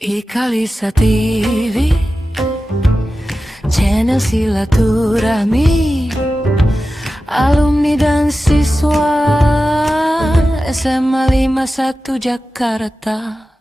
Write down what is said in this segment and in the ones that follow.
Ikalisa TV, channel silaturahmi, alumni dan siswa SMA 51 Jakarta.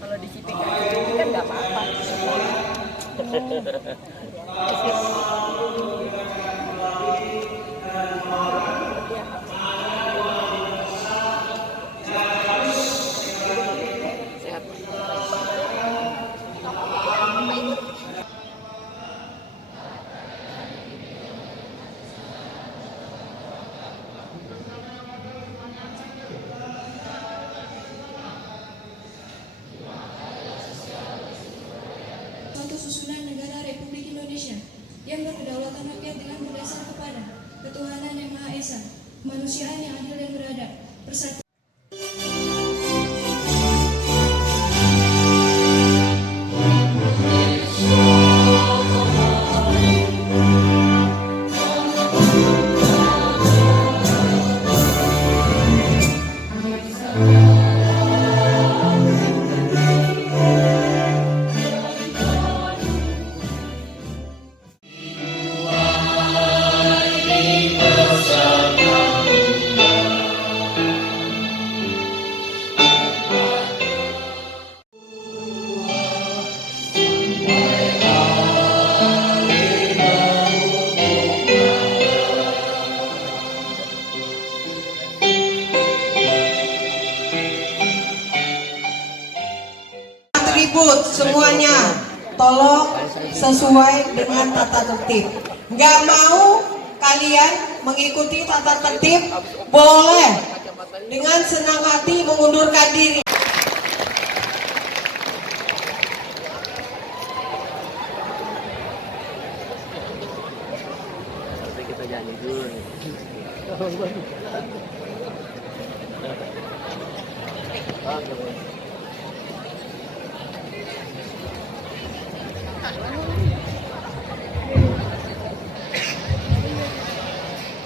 Kalau di CPK kan nggak apa-apa. Suatu susunan negara Republik Indonesia yang berkedaulatan rakyat dengan berdasar kepada ketuhanan yang Maha Esa, kemanusiaan yang adil dan beradab, persatuan. Atribut semuanya tolong sesuai dengan tata tertib. Nggak mau kalian mengikuti tata tertib, boleh dengan senang hati mengundurkan diri. Kita nyanyi dulu nih.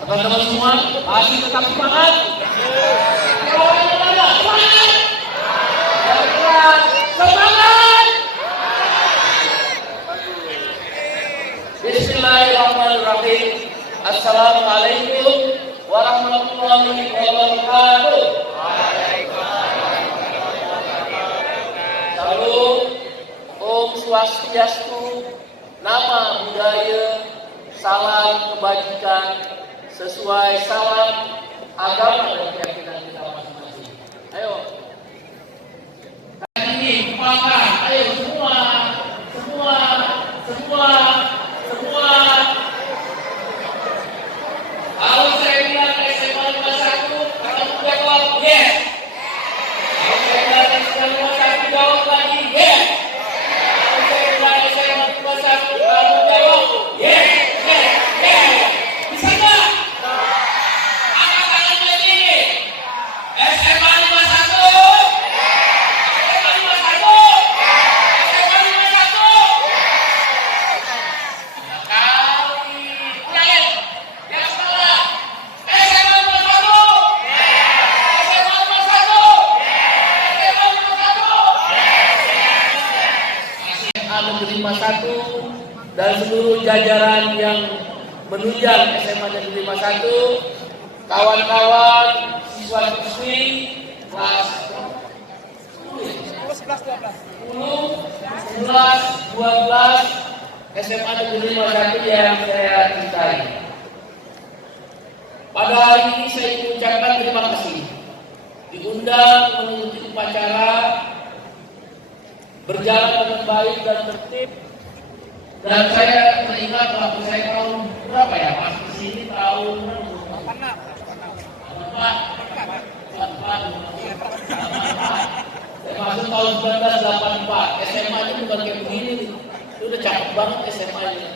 Teman-teman semua masih tetap semangat. Semangat. Bismillahirrahmanirrahim. Assalamualaikum warahmatullahi wabarakatuh. Salam, Om Swastiastu, nama budaya, salam kebajikan, sesuai salam agama dan keyakinan kita masing-masing. Ayo. Ini semangat. Ayo semua. Kalau saya bilang SMA 51, kamu jawab yes. Kalau saya bilang SMA 51, jawab lagi yes. Kalau saya bilang SMA 51, kamu jawab yes. Bisa nggak? dan seluruh jajaran yang menunjang SMA Negeri 51, kawan-kawan siswa-siswi kelas 10, 11, 12 SMA Negeri 51 yang saya cintai. Pada hari ini saya ingin mengucapkan terima kasih diundang mengikuti upacara berjalan dengan baik dan tertib, dan saya teringat waktu saya tahun berapa ya, pas di sini tahun 4. Saya masuk tahun 1984. SMA itu bukan kayak begini, itu udah cakep banget SMA-nya.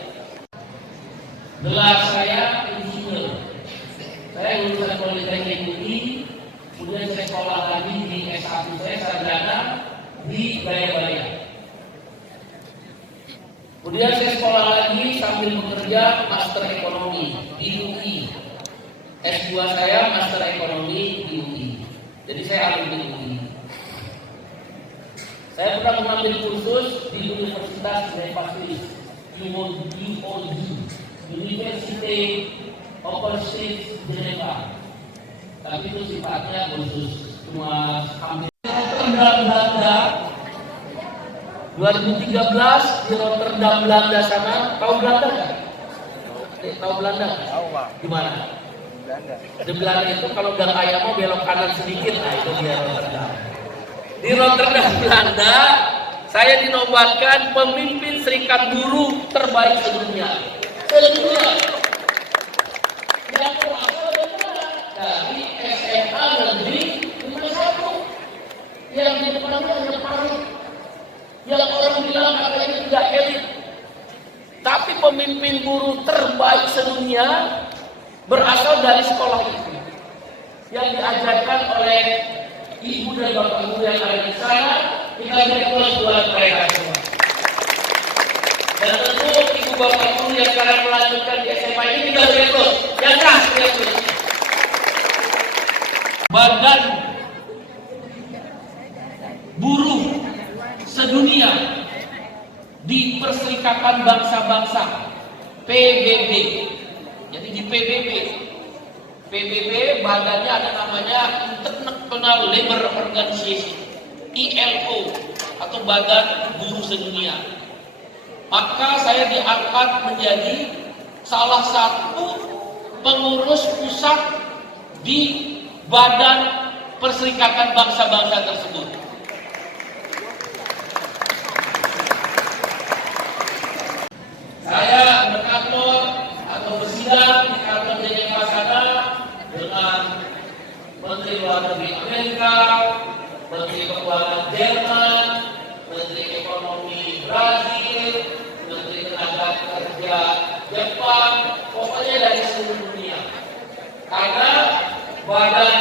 Gelar saya insinyur. Saya lulusan Politeknik UI, kemudian saya sekolah lagi di S1 saya sarjana di Bayabaya. Kemudian saya sekolah lagi sambil bekerja master ekonomi di UI. S2 saya master ekonomi di UI. Jadi saya alumni UI. Saya pernah mengambil kursus di Universitas Nepalese, UOD, University Overseas Geneva. Tapi itu sifatnya khusus, cuma ambil Belanda 2013 di Rotterdam, Belanda sana. Tahu Belanda nggak? Tahu Belanda? Tahu Pak. Gimana? Di Belanda itu kalau gang ayam mau belok kanan sedikit, nah itu dia Rotterdam. Di Rotterdam, Belanda, saya dinobatkan pemimpin serikat buruh terbaik sedunia. Sedunia. Yang berasal dari SMA Negeri 51. Yang di depannya hanya parit. Yang orang bilang katanya tidak elit. Tapi pemimpin buruh terbaik sedunia berasal dari sekolah itu. Yang diajarkan oleh ibu dan bapak guru yang ada di sana, kita beri buat mereka semua. Dan tentu ibu bapak guru yang sekarang melanjutkan di SMA ini kita beri yang keras, Badan Buruh Sedunia di Perserikatan Bangsa-Bangsa PBB. Jadi di PBB badannya ada namanya International Labour Organization, ILO, atau Badan Buruh Sedunia. Maka saya diangkat menjadi salah satu pengurus pusat di Badan Perserikatan Bangsa-Bangsa tersebut. Saya berkantor atau bersidang di kantor Geneva sana dengan Menteri Luar Negeri Amerika, Menteri Keuangan Jerman, Menteri Ekonomi Brazil, Menteri Tenaga Kerja Jepang, pokoknya dari seluruh dunia. Karena Badan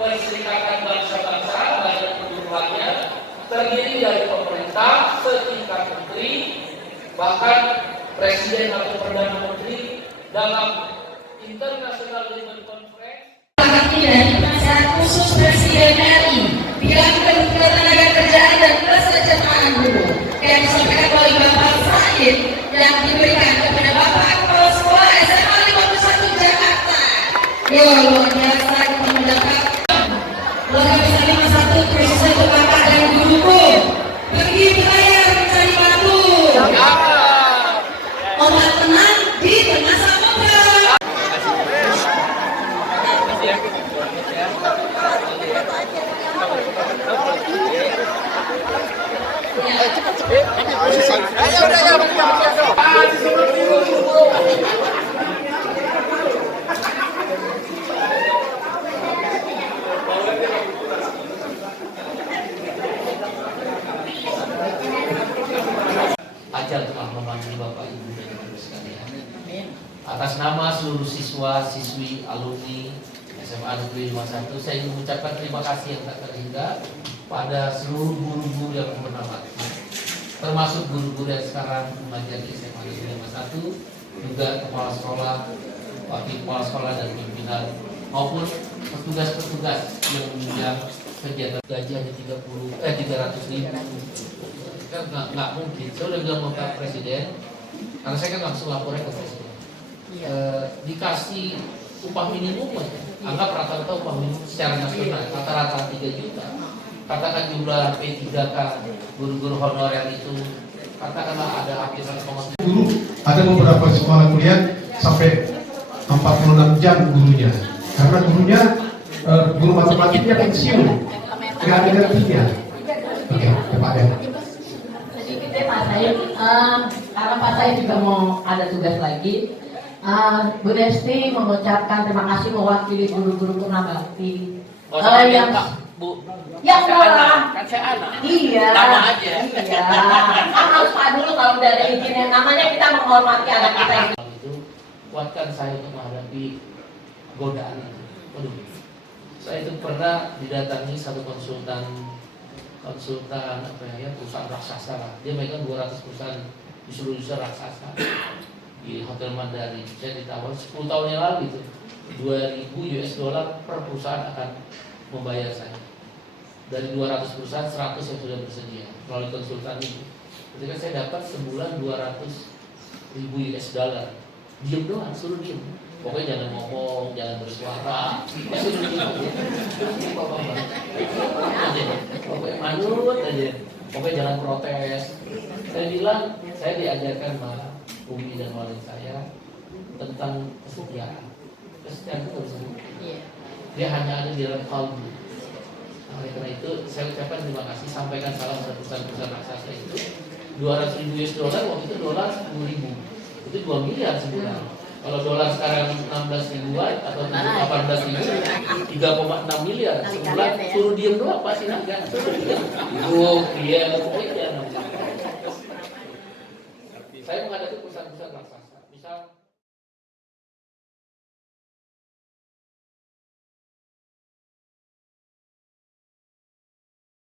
Perserikatan Bangsa-Bangsa, badan penduduknya terdiri dari pemerintah setingkat menteri, bahkan presiden atau perdana menteri dalam International Labour Conference. Dari penasihat khusus Presiden RI bidang ketenaga kerjaan dan kesejahteraan buruh yang disampaikan oleh Bapak Said yang diberikan kepada Bapak Kepala Sekolah SMA 51 Jakarta. Yo, luar biasa kita mendapat luar biasa 51 khususnya untuk Bapak dan guruku. Pergi berlayar mencari batu. Obat tenang di tengah samudra. Ajal telah memanggil Bapak Ibu dan Ibu sekalian. Atas nama seluruh siswa, siswi, alumni SMA Negeri 51, saya ingin mengucapkan terima kasih yang tak terhingga pada seluruh guru-guru yang bernama, termasuk guru-guru yang sekarang mengajar di SMA Negeri 51, juga kepala sekolah, wakil kepala sekolah dan pimpinan, maupun petugas-petugas yang menunjang kegiatan. Gaji hanya 300.000. Kan nggak mungkin. Saya udah bilang Bapak Presiden, Karena saya kan langsung lapornya ke presiden. Dikasih upah minimum aja. Anggap rata-rata upah minimum secara nasional rata-rata 3 juta. Katakan jumlah P3K guru-guru honorer itu katakanlah ada hampir 1,7 guru. Ada beberapa sekolah kuliah sampai 46 jam gurunya, karena gurunya guru matematiknya pensiun, nggak ada gantinya. Oke, Pak ya. Sedikit ya Pak Said, karena Pak Said juga mau ada tugas lagi. Bu Desti mengucapkan terima kasih mewakili guru-guru Purnabakti. yang Pak, Bu. Yang Saya murah. anak, kan saya anak. Iya. Nama aja. Iya. Kan harus Pak dulu kalau udah ada izinnya. Namanya kita menghormati anak kita ini. Itu kuatkan saya untuk menghadapi godaan itu. Waduh. Saya itu pernah didatangi satu konsultan apa ya, perusahaan raksasa lah. Dia megang 200 perusahaan di seluruh Indonesia raksasa di Hotel Mandarin. Saya ditawar 10 tahun yang lalu itu 2.000 US dollar per perusahaan akan membayar saya. Dari 200 perusahaan 100 yang sudah bersedia melalui konsultan itu. Ketika saya dapat sebulan 200.000 US dollar, diem doang, suruh diem. Pokoknya jangan ngomong, jangan bersuara. Ya suruh diem aja. Pokoknya manut aja. Pokoknya jangan protes. Saya bilang, saya diajarkan Mbak Umi dan wali saya tentang kesetiaan. Kesetiaan itu harus dia hanya ada di dalam kalbu. Oleh karena itu, saya ucapkan terima kasih, sampaikan salam pada perusahaan-perusahaan raksasa itu. 200.000 US dollar, waktu itu dolar 10.000. Itu 2 miliar sebulan. Kalau dolar sekarang 16 ribuan atau 18 ribu, 3,6 miliar sebulan. Suruh diem doang, pasti naga. Iya, pokoknya. Saya menghadapi perusahaan-perusahaan raksasa. Misal